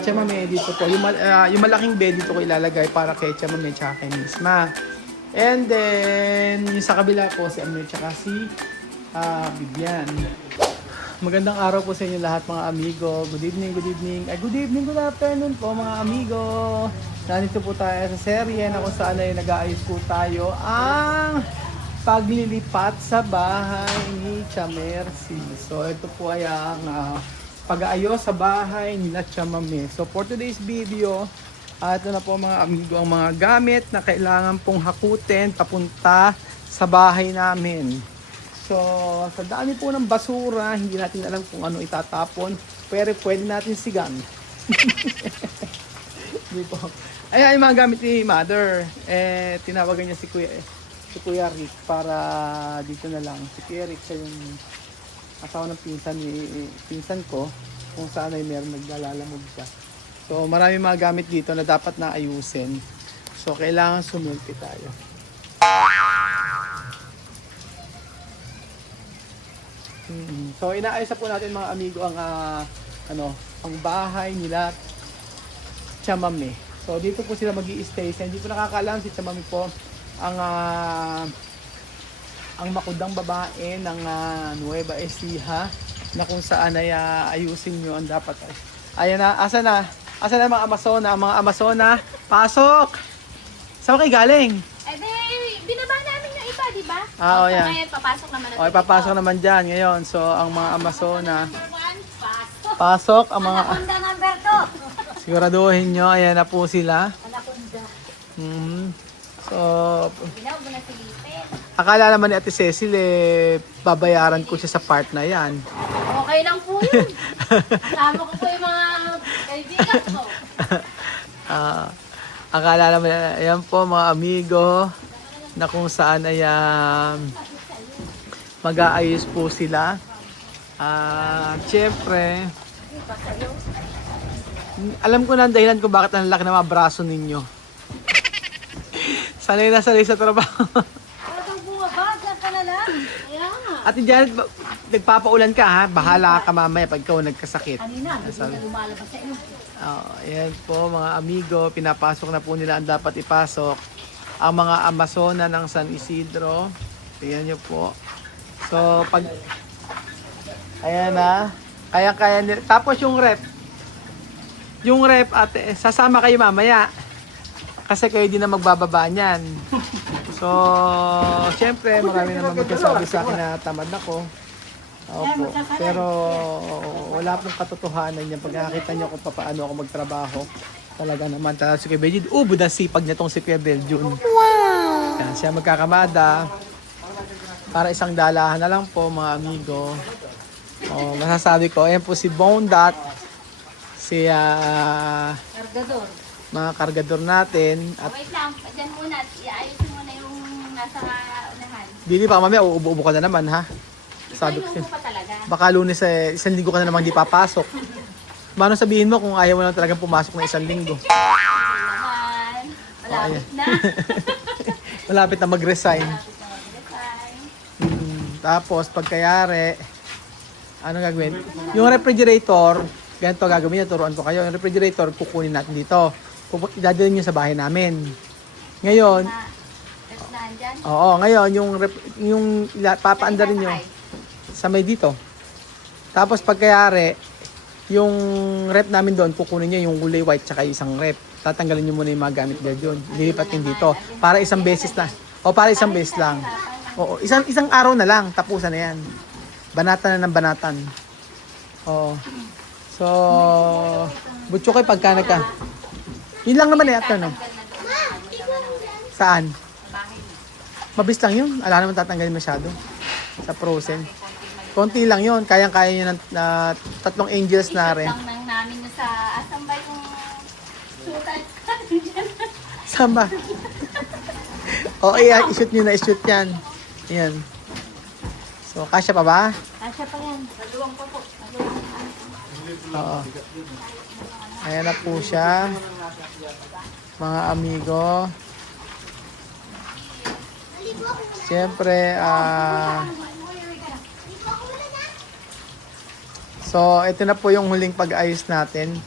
Chamame dito po. Yung malaking bed dito ko ilalagay para kay Chamame tsaka kay Misma. And then, yung sa kabila po, si Amir tsaka si Bibian. Magandang araw po sa inyo lahat mga amigo. Good evening, good evening. Good evening, good afternoon po mga amigo. Nandito po tayo sa serye na kung saan ay nag-aayos po tayo ang paglilipat sa bahay ni Chamercy. So ito po ay ang pag-aayos sa bahay nila Chamame. So for today's video, ito na po mga amigo ang mga gamit na kailangan pong hakutin papunta sa bahay namin. So, sa dami po ng basura, hindi natin alam kung ano itatapon, pero pwede natin sigan. Hindi po. Ayan yung mga gamit ni Mother. Tinawagan niya si Kuya Rick para dito na lang. Si Kuya Rick siya yung asawa ng pinsan ko, kung saan ay meron naglalalamog siya. So, marami mga gamit dito na dapat na ayusin. So, kailangan sumulti tayo. So inaayos na po natin mga amigo ang ang bahay nila Chamame. So dito po sila magi-stay. So, hindi po nakakaalam si Chamame po ang makudang babae ng Nueva Ecija na kung saan ay ayusin nyo ang dapat. Ayan na, asa na mga Amazona? Mga Amazona, pasok! Saan kayo galing? Binaba namin yung iba, di ba? Oo, yan. Ngayon, papasok naman natin. Okay, papasok naman dyan ngayon. So, ang mga Amazona, Number 1, pasok. pasok. Ang mga, Anaconda number 2. siguraduhin nyo, ayan na po sila. Anaconda. So, Ginawa mo na silipin. akala naman ni Ate Cecil, babayaran ko siya sa part na yan. Okay lang po yun. Kasama ko po yung mga kaibigan ko. Akala naman, ayan po mga amigo, na kung saan ay mag-aayos po sila. Siyempre, alam ko na ang dahilan kung bakit ang laki ng mga braso ninyo. Sanay na sanay sa trabaho. Parang bumaba, dyan ka na lang. Kaya nga. Ate Janet, nagpapaulan ka ha? Bahala ka mamaya pag ikaw nagkasakit. Kanina, hindi na lumalabas sa iyo. Ayan po mga amigo, pinapasok na po nila ang dapat ipasok. Ang mga Amazona ng San Isidro. Tingnan nyo po. So, pag... Ayan na. Kaya nila. Tapos yung rep. Yung rep, ate, sasama kayo mamaya. Kasi kayo din na magbababa niyan. So, syempre, marami naman magkasabi sa akin na tamad ako. Opo. Pero wala pong katotohanan yan. Pag nakakita nyo kung paano ako magtrabaho, talaga naman. Talaga si Kuya Beljun, ubod ang sipag niya tong si Kuya Beljun. Wow! Yan, siya magkakamada. Para isang dalahan na lang po mga amigo. Masasabi ko, ayan po si Bondat. Si Cargador. mga kargador natin. At Wait lang, dyan muna. Iayusin mo na yung nasa unahan. Bili pa mamaya, uubo ka na naman ha. Sabi ko, Ikaw yung pa talaga. baka Lunes isang linggo ka na naman hindi papasok. Paano sabihin mo kung ayaw mo lang talagang pumasok na isang linggo? Naman. Malapit na. Malapit na mag-resign. Malapit na mag-design. Tapos pagkayari, ano gagawin? Yung refrigerator, ganito gagawin niya, turuan ko kayo. Yung refrigerator, kukunin natin dito. Idadalhin nyo sa bahay namin. Ngayon, Resnahan dyan. oo, ngayon, yung papaandarin nyo sa may dito. Tapos pagkayari, yung rep namin doon, kukunin niya yung kulay white tsaka isang rep. Tatanggalin niyo muna yung mga gamit niya doon. Lilipat yung dito. Para isang beses na. O para isang beses lang. Oo, isang araw na lang. Tapusan na yan. Banatan na ng banatan. Oo. So, butyo kayo pagka nagka. Yun lang naman no? Saan? Mabis lang yun. Ala naman tatanggalin masyado. Sa frozen. Konti lang yun. Kayang-kaya nyo na 3 angels na rin. Lang namin sa asan ba yung sutan? Saan ba? O, i-shoot nyo na. I-shoot yan. Yan. So, kasya pa ba? Kasya pa yan. Naluwang pa po. Oo. Ayan na po siya. Mga amigo. Siyempre, so ito na po yung huling pag-ayos natin.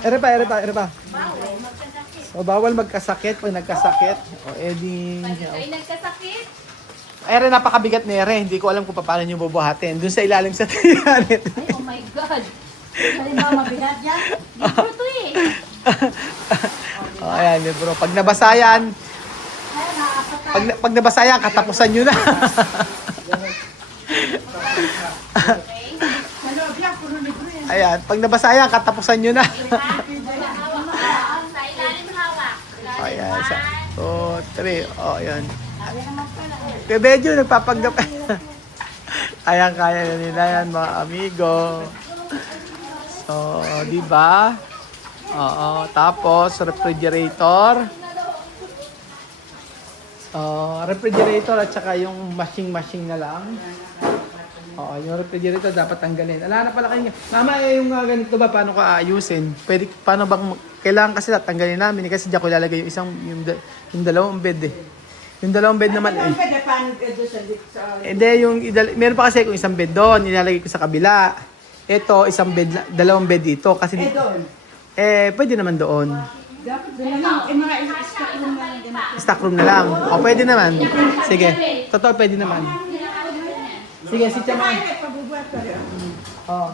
Ere pa. So, bawal magkasakit pag nagkasakit. O, edi... Ay, nagkasakit. Ere, napakabigat ni Ere. Hindi ko alam kung paano nyo bubuhatin. Doon sa ilalim sa tiyarit. Ay, oh my God. Halimbawa, mabigat yan. Libro to eh. O, ayan, libro. Pag nabasa yan, pag nabasa yan, katapusan nyo na. Ayan, pag nabasa yan, katapusan nyo na. Sa ilalim hawak. Ayan, 1, 2, 3. O, ayan. Kaya medyo nagpapanggap. Ayan, kaya na nila yan, mga amigo. So, di ba? Oo, tapos refrigerator. Refrigerator at saka yung machine na lang. Oo, yung refrigerator dapat tanggalin. Ala na pala kayo. Mama, yung ganito ba, paano ka aayusin? Pwede, paano bang, kailangan kasi tanggalin namin. Kasi diyan ko ilalagay yung yung dalawang bed eh. Yung dalawang bed naman eh. Hindi, meron pa kasi kung isang bed doon, ilalagay ko sa kabila. Ito, isang bed, dalawang bed dito. Kasi pwede naman doon. Stock room na lang. O, pwede naman. Sige. Totoo, pwede naman. Sige, si Chama. Oh.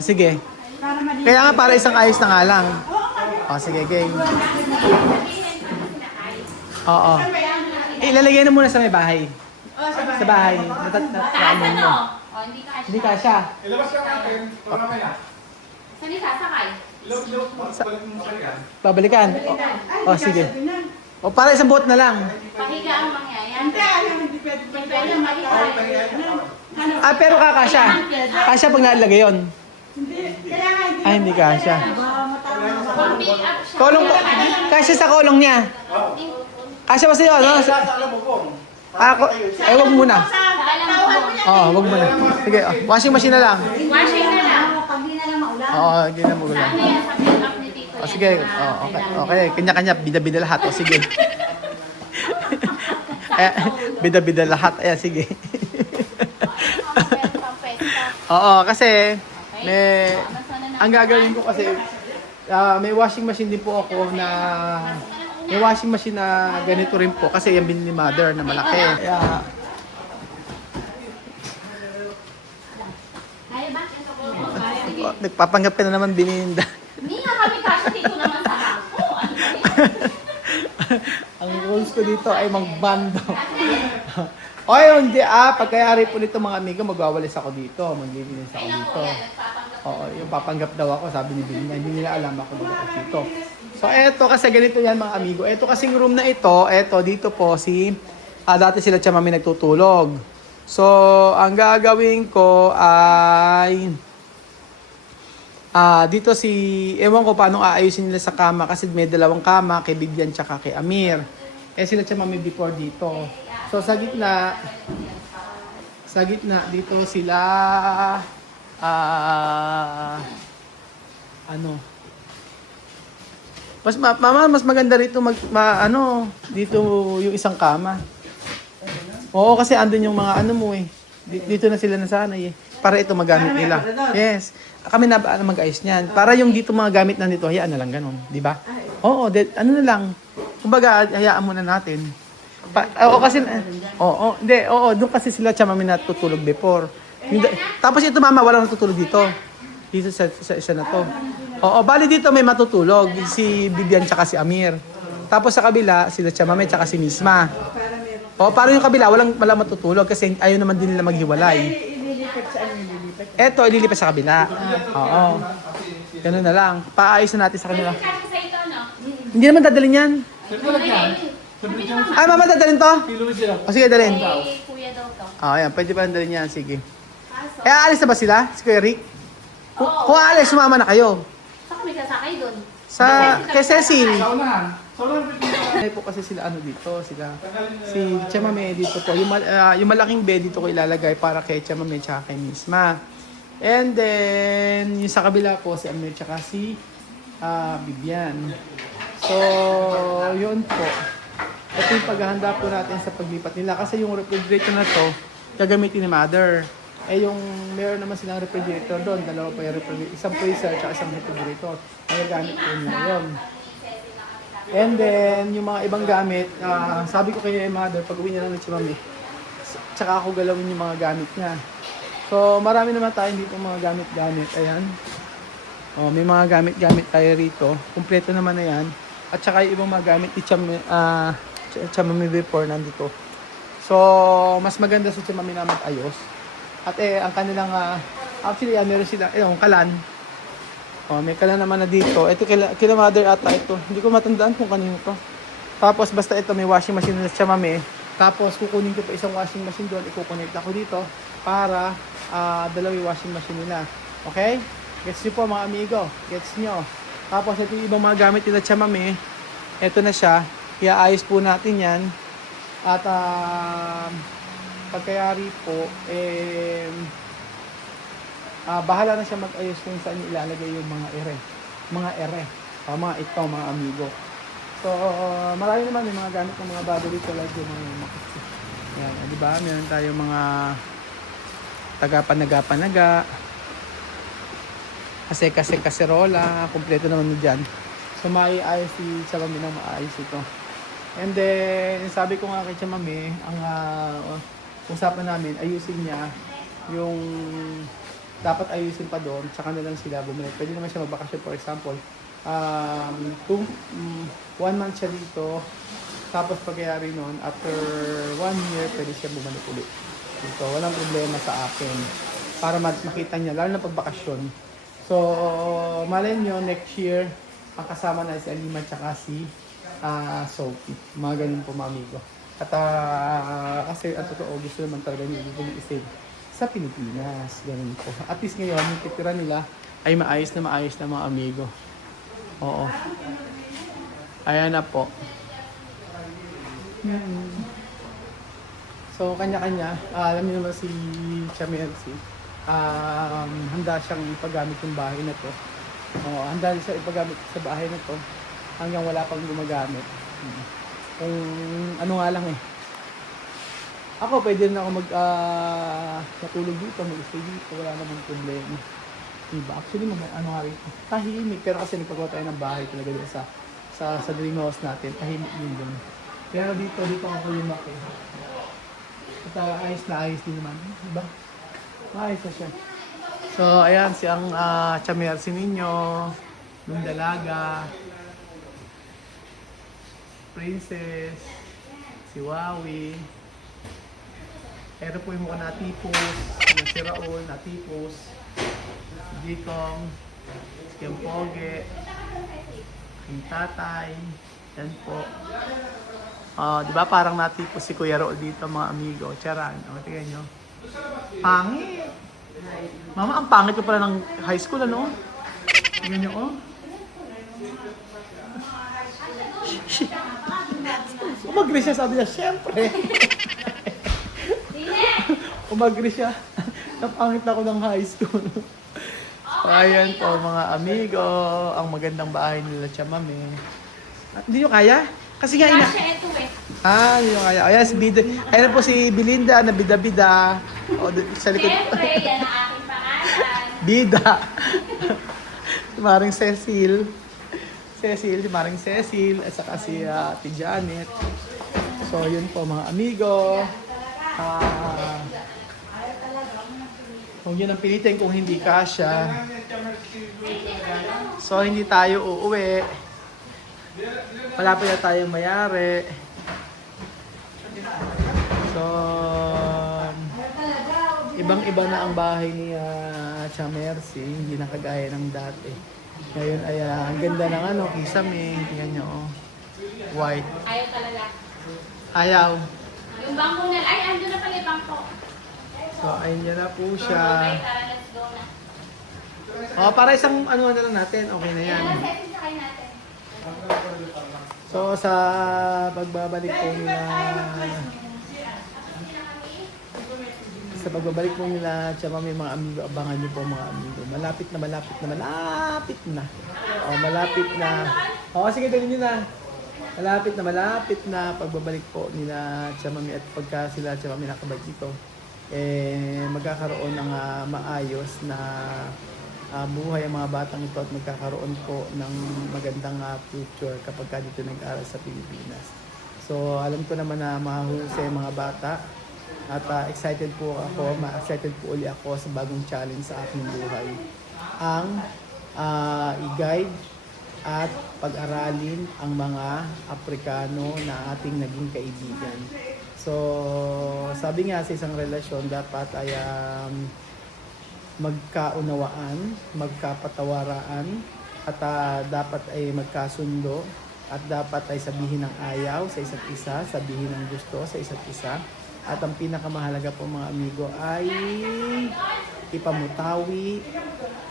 Sige. Kaya nga, para isang ayos na nga lang. O, sige, gang. Oo. Ilalagay na muna sa may bahay. Sa bahay. Taas ano? O, Hindi kasha. Ilabas ka natin. Para kaya. Saan isasakay? Babalikan. O, sige. O, para isang boat na lang. Pahiga ang mangyayari. Pwede mahiga. Ah, pero kakasya. Kasya pag nalagay yun. Ay, hindi kasya. Pick up siya. Kolong po. Kasya sa kolong niya. Kasya ba sa'yo, no? Wag muna. Oo, wag muna. Sige, washing machine na lang. Washing na lang. Oo, hindi na magulang. Ano yan sa pick up ni Tito? O sige, okay. Okay, kanya-kanya, bida-bida lahat. O sige. Bida-bida lahat. Ayan, sige. Oo, kasi ang gagawin ko kasi may washing machine din po ako na may washing machine na ganito rin po kasi yung binili ni mother na malaki. Kaya Kaya ba? Sige. nagpapanggap ka na naman bininda. Hindi nga kami kasi dito naman sa bangko. Ano ba yun? Ang rules ko dito ay magbando. O hindi pagkayari po nito mga amigo, magwawalis ako dito, maglilinis ako Kailan dito. po yan? Nagpapanggap. Oo, yung papanggap daw ako, sabi ni Billy, hindi nila alam ako dito dito. So eto kasi ganito yan mga amigo. Eto kasing room na ito, dito po dati sila tiya mami nagtutulog. So ang gagawin ko ay dito ewan ko paano aayusin nila sa kama kasi may dalawang kama, kay Bibian tsaka kay Amir. Sila tiya mami before dito. So sa gitna dito sila mas maganda rito dito yung isang kama. Oo, kasi andun yung mga mo eh. Dito na sila nasanay eh. Para ito magamit nila. Yes. Kami na mag-ayos niyan. Para yung dito mga gamit na dito, hayaan na lang ganun, di ba? Oo, ano na lang. Kumbaga, hayaan muna natin. Doon kasi sila tiya mami natutulog before. Tapos ito mama, walang natutulog dito. Dito sa isa na to. Oo, bali dito may matutulog. Si Bibian tsaka si Amir. Tapos sa kabila, sila tiya mami tsaka si Misma. Oo, para yung kabila, walang matutulog kasi ayaw naman din nila maghiwalay. Eto, ililipat sa kabila. Oo. Ganun na lang. Paayos na natin sa kanila. Kasi sa ito, no? Hindi naman dadalhin yan. Ay, mama, dadalhin to? O sige, dalhin. Eh, kuya daw to. Ayan, pwede pa dalhin yan. Sige. Alis na ba sila? Si Kuya Rick? Kung alis, sumama na kayo. Saan kami sasakay doon? Kay Cecil. Saunahan. Ay po kasi sila dito, si Chamame dito po. Yung malaking bed dito ko ilalagay para kay Chamame tsaka kay Misma. And then, yung sa kabila po, si Amir tsaka si Bibian. So, yun po. Ito yung paghahanda po natin sa paglipat nila. Kasi yung refrigerator na to, gagamitin ni Mother. Eh yung meron naman silang refrigerator doon, dalawa pa yung refrigerator, isang freezer at isang refrigerator. Magagamit po nila yun. And then, yung mga ibang gamit, sabi ko kay mother, pag uwi niya lang si mami, tsaka ako galawin yung mga gamit niya. So, marami naman tayo dito mga gamit-gamit. Ayan. Oh, may mga gamit-gamit tayo rito. Kumpleto naman na yan. At saka yung ibang mga gamit ni Chamami before nandito. So, mas maganda sa Chamami na mag-ayos. At ang kanilang, actually, meron sila, yung kalan. Oh, may kalan naman na dito. Ito kila mother ata ito. Hindi ko matandaan kung kanino to. Tapos, basta ito, may washing machine na sa Chamami. Tapos, kukunin ko pa isang washing machine doon. I-connect ako dito para dalawang washing machine nila. Okay? Gets nyo po mga amigo. Gets nyo. Tapos, ito yung ibang mga gamit nila sa Chamami. Ito na siya. Iaayos po natin yan. At, pagkayari po, bahala na siya mag-ayos kung saan ilalagay yung mga ere. Mga ito, mga amigo. So, marami naman yung mga gamit ng mga battery like yung mga makiksi. Yan, di ba? Meron tayong mga tagapanaga-panaga. Kasi kaserola, kumpleto naman mo dyan. So, maiayos si Chamami nang maayos ito. And then, sabi ko nga kay Chamami, ang usapan namin, ayusin niya yung dapat ayusin pa doon, tsaka na lang sila bumalik. Pwede naman siya magbakasyon, for example. 1 month siya dito, tapos pagyayari nun, after 1 year, pwede siya bumalik ulit. Dito, walang problema sa akin. Para makita niya, lalo na pagbakasyon. So, malay nyo, next year, ang kasama na si Alima tsaka si Sophie. Mga ganun po mga amigo. At kasi at totoo, gusto naman talaga nila dito mag-stay sa Pilipinas. Ganun po. At least ngayon, yung titira nila ay maayos na mga amigo. Oo. Ayan na po. So, kanya-kanya. Alam niyo naman si Chamelsi. Handa siyang ipagamit yung bahay na to. Handa siya ipagamit sa bahay na to hanggang wala pang gumagamit. Kung ano nga lang Ako, pwede rin ako matulog dito, mag-stay dito, wala namang problema. Diba? Actually, ano nga rin, tahimik. Pero kasi nagpagawa tayo ng bahay talaga dito sa dream house natin. Tahimik din doon. Pero dito ako lumaki. At ayos din naman. Diba? Ayos na siya. So, ayan, siyang Chamersi ninyo, nung dalaga, Princess, si Wawi, pero po yung mga natipos, si Raul, natipos, si Jikong, si Kempoge, yung tatay, yan po. Di ba parang natipos si Kuya Raul dito mga amigo, charan, tingnan nyo. Pangit! Mama, ang pangit ko pala ng high school, ano? Tingnan nyo, oh. Umagri siya, sabi niya, syempre. Umagri siya. Napangit na ako ng high school. So, ayan po mga amigo, ang magandang bahay nila Chamami. Hindi nyo kaya? Kasi nga ina... hindi nyo kaya. Ayan, si Bida. Ayan po si Belinda na bida-bida. Sa likod. Siyempre, yan ang aking pangalan. Bida. Si Maring Cecil, si Maring Cecil, at saka si Ate Janet. So, yun po mga amigo. Kung yun ang pilitin, kung hindi kasya. So, hindi tayo uuwi. Wala pa na tayong mayari. So, ibang-iba na ang bahay ni Chamersi. Hindi na kagaya ng dati. Ngayon ay ang ganda ng kisame. Tingnan nyo, oh. White. Ayaw talaga. Ayaw. Yung bangko na, ay, andun na pala yung bangko. So, ayun niya na po siya. Okay, tara, let's go na. Para isang na lang natin. Okay na yan. Yan, setting sa kayo natin. So, sa pagbabalik po nila... Chamami, mga amigo, abangan niyo po mga amigo. Malapit na. Malapit na. Sige, dali niyo na. Malapit na pagbabalik po nila Chamami at pagka sila Chamami nakabalik dito. magkakaroon ng maayos na buhay ang mga batang ito at magkakaroon po ng magandang future kapag dito nag-aral sa Pilipinas. So alam ko naman na mahusay ang mga bata at excited po uli ako sa bagong challenge sa aking buhay. Ang i-guide at pag-aralin ang mga Aprikano na ating naging kaibigan. So, sabi nga sa isang relasyon, dapat ay magkaunawaan, magkapatawaraan, at dapat ay magkasundo, at dapat ay sabihin ng ayaw sa isa't isa, sabihin ng gusto sa isa't isa. At ang pinakamahalaga po mga amigo ay ipamutawi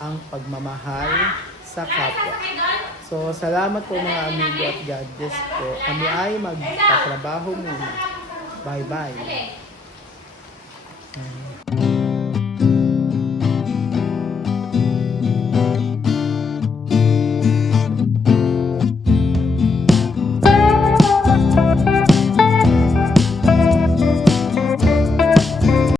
ang pagmamahal sa kapwa. So, salamat po mga amigo at God bless po. Kami ay magtatrabaho muna. Bye-bye.